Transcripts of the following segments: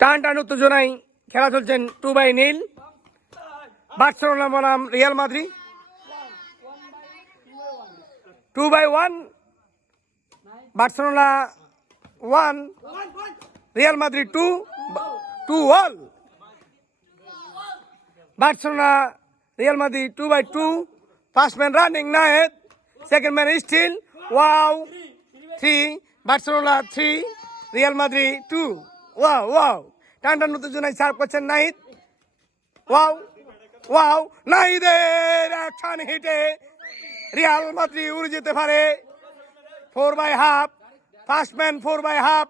টান টান উত্তেজনায় খেলা চলছেন টু বাই নীল। বার্সেলোনা বনাম Real Madrid two by one, Barcelona one, Real Madrid two two wall Barcelona, Real Madrid two by two. First man running Nahed second man still. Wow, three. Barcelona three, Real Madrid two. Wow wow. টান টান উত্তেজনায় serve করছেন Nahid. Wow wow. নাহিদের action হিটে Real Madrid উড়ে যেতে পারে। Four by half first man four by half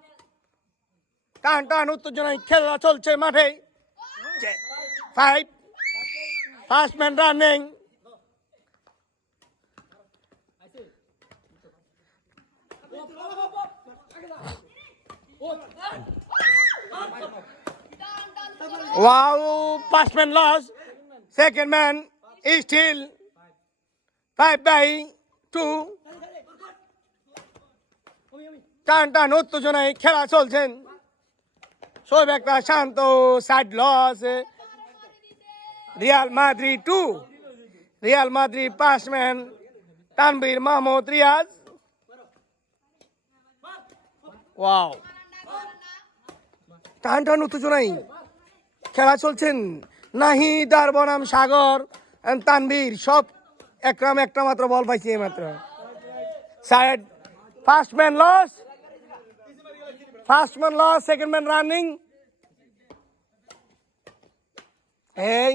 টান টান উত্তেজনায় খেলা চলছে মাঠে। Five first man running Wow, first man lost. Second man is still five by two. টান টান উত্তেজনায় খেলা চলছেন সব একটা শান্ত side loss Real Madrid two Real Madrid পাঁচ ম্যান তানবীর মাহমুদ রিয়াজ ওয়াও টান টান উত্তেজনায় খেলা চলছেন নাহিদার বনাম সাগর তানভীর, সব একরাম একটা মাত্র বল পাইছে এই মাত্র side first man loss first man loss second man running এই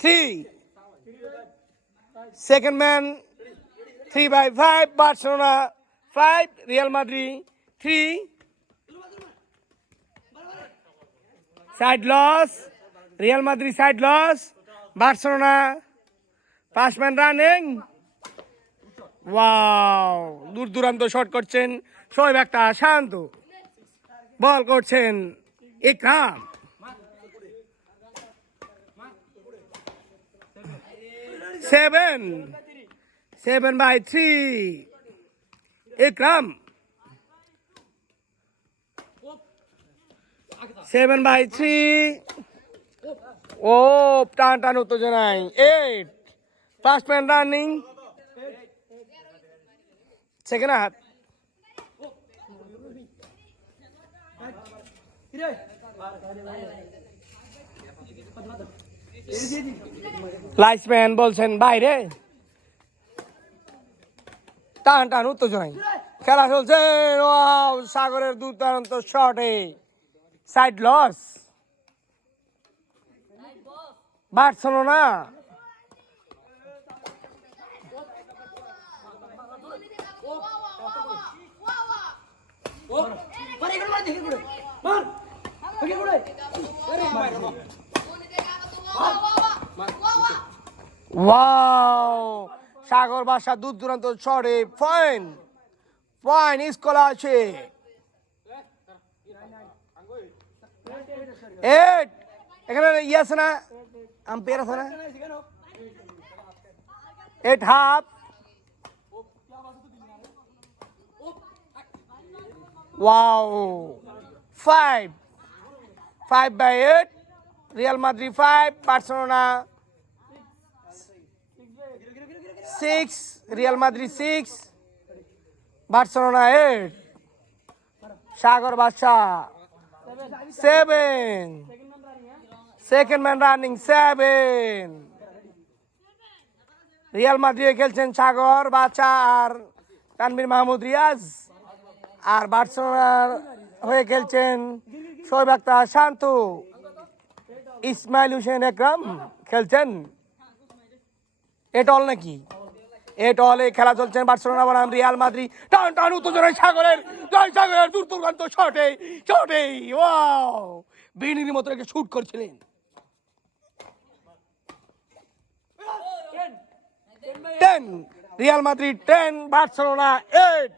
three second man three by five Barcelona five Real Madrid three side loss Real Madrid side loss Barcelona পাঁচ ম্যান রানিং ওয়াও দূর দূরান্ত shot করছেন শোয়েব একটা শান্ত। Ball করছেন Ikram. Seven seven by three Ikram. Seven by three ও টান টান উত্তেজনায় eight first man running second half linesman বলছেন বাইরে টান টান উত্তেজনায় খেলা চলছে সাগরের দুর্দান্ত শটে সাইড লস বার্সেলোনা সাগর বাসা দূর দূরান্ত শটে ফাইন ফাইন স্কোলা আছে এইট এখানে ইয়ে আছে না? আম্পায়ার আছে না? Eight half wow five five by eight Real Madrid five Barcelona six Real Madrid six Barcelona eight Sagar Badshah seven second man running seven Real মাদ্রিদে খেলছেন সাগর, বাচ্চা আর তানবির মাহমুদ রিয়াজ। আর বার্সেলোনার হয়ে খেলছেন শোয়েব আক্তার শান্তু। ইসমাইল হোসেন একরাম খেলছেন। এটল নাকি? এটল এই খেলা চলছেন বার্সেলোনা, বনাম, রিয়াল মাদ্রি টান টান, উত্তেজনায় সাগরের, জয় সাগরের দূর দূরান্ত শটে শটে, ওয়াও। বিনির মতো রেখে শুট করছিলেন। Ten, Real Madrid, ten, Barcelona, eight.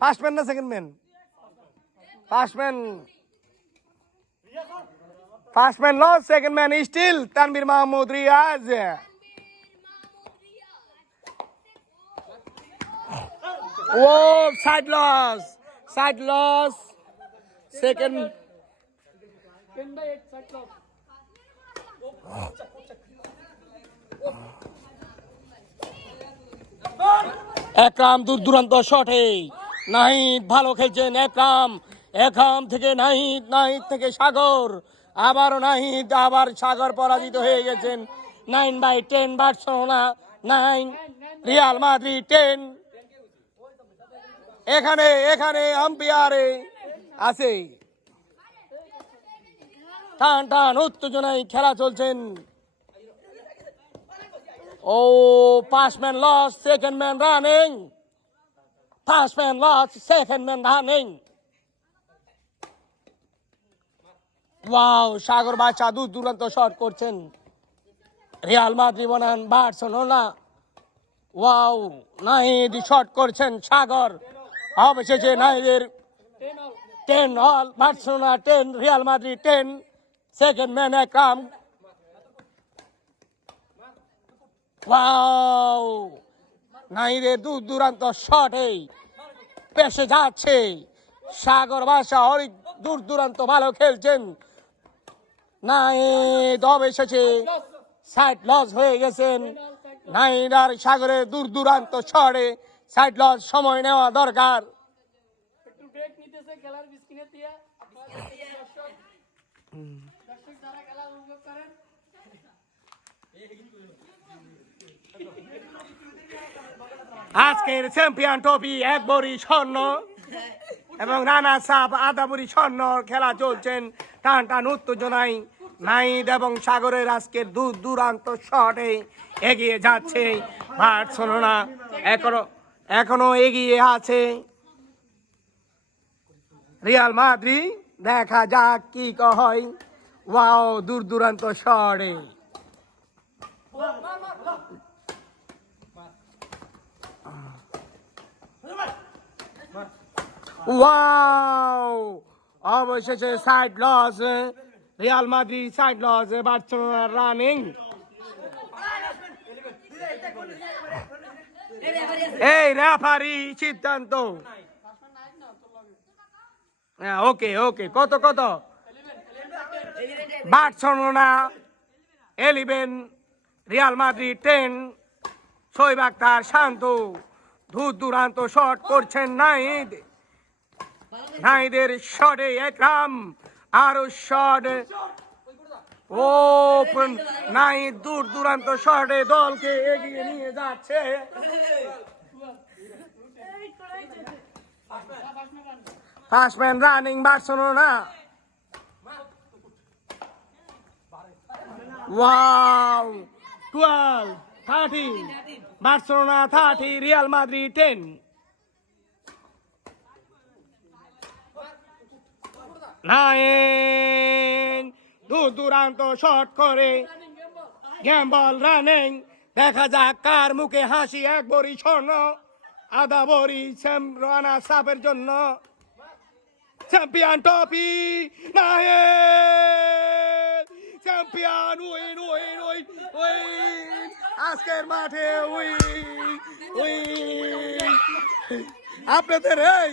First man না second man first man first man loss second man still Tanvir Mahmud Riaz. ও side loss side loss second Ekram দূর দূরান্ত শটে। নাহিদ ভালো খেলছেন, একরাম। একরাম থেকে নাহিদ নাহিদ থেকে সাগর। আবারও নাহিদ, আবার সাগর পরাজিত হয়ে গেছেন। Nine by ten Barcelona, nine Real Madrid ten. এখানে এখানে, আম্পিয়ারে আছে। টান টান, উত্তেজনায় খেলা চলছেন। ও পাঁচ man loss second man running পাঁচ man loss second man running wow Sagar Badsha দূর দূরান্ত শট করছেন। রিয়াল মাদ্রি বনান বার্সেলোনা। ওয়াও নাহিদ শট করছেন সাগর। অবশেষে নাহিদের ten all Barcelona ten Real Madrid ten second man Ekram wow নাহিদের দূর দূরান্ত শটে পেশে যাচ্ছে। সাগর বাসা অনেক দূর দূরান্ত ভালো খেলছেন। নাহিদ অবশেষে সাইড লস হয়ে গেছেন। আর সাগরের দূর দূরান্ত শটে সাইড লস সময় নেওয়া দরকার। আজকের চ্যাম্পিয়ন ট্রফি এক বড়ি স্বর্ণ এবং রানা সাপ আধা বড়ি স্বর্ণ খেলা চলছেন টান টান উত্তেজনায়। নাইদ এবং সাগরের আজকের দূর দূরান্ত শটে এগিয়ে যাচ্ছে বার্সেলোনা। এখনও এখনও এগিয়ে আছে। রিয়াল মাদ্রি দেখা যাক কি হয় ওয়াও দূর দূরান্ত শটে ওয়াও, অবশেষে side loss Real Madrid side loss Barcelona running এই রেফারি সিদ্ধান্ত। হ্যাঁ ওকে ওকে, কত কত? Barcelona eleven, Real Madrid ten Shoib Akter Shanto দূর দূরান্ত শট করছেন নাইদ নাইদের শটে একরাম, আরও শট ও নাই দূর দূরান্ত শটে দলকে এগিয়ে নিয়ে যাচ্ছে। First man running Barcelona wow twelve thirty Barcelona thirty Real Madrid ten nine দূর দূরান্ত শট করে। গ্যাম্বল রানিং দেখা যাক কার মুখে হাসি এক বড়ি স্বর্ণ। আধা বড়ি রানা সাপের জন্য। Champion টপি nine champion win win win win আজকের মাঠে উইন উইন আপনাদের এই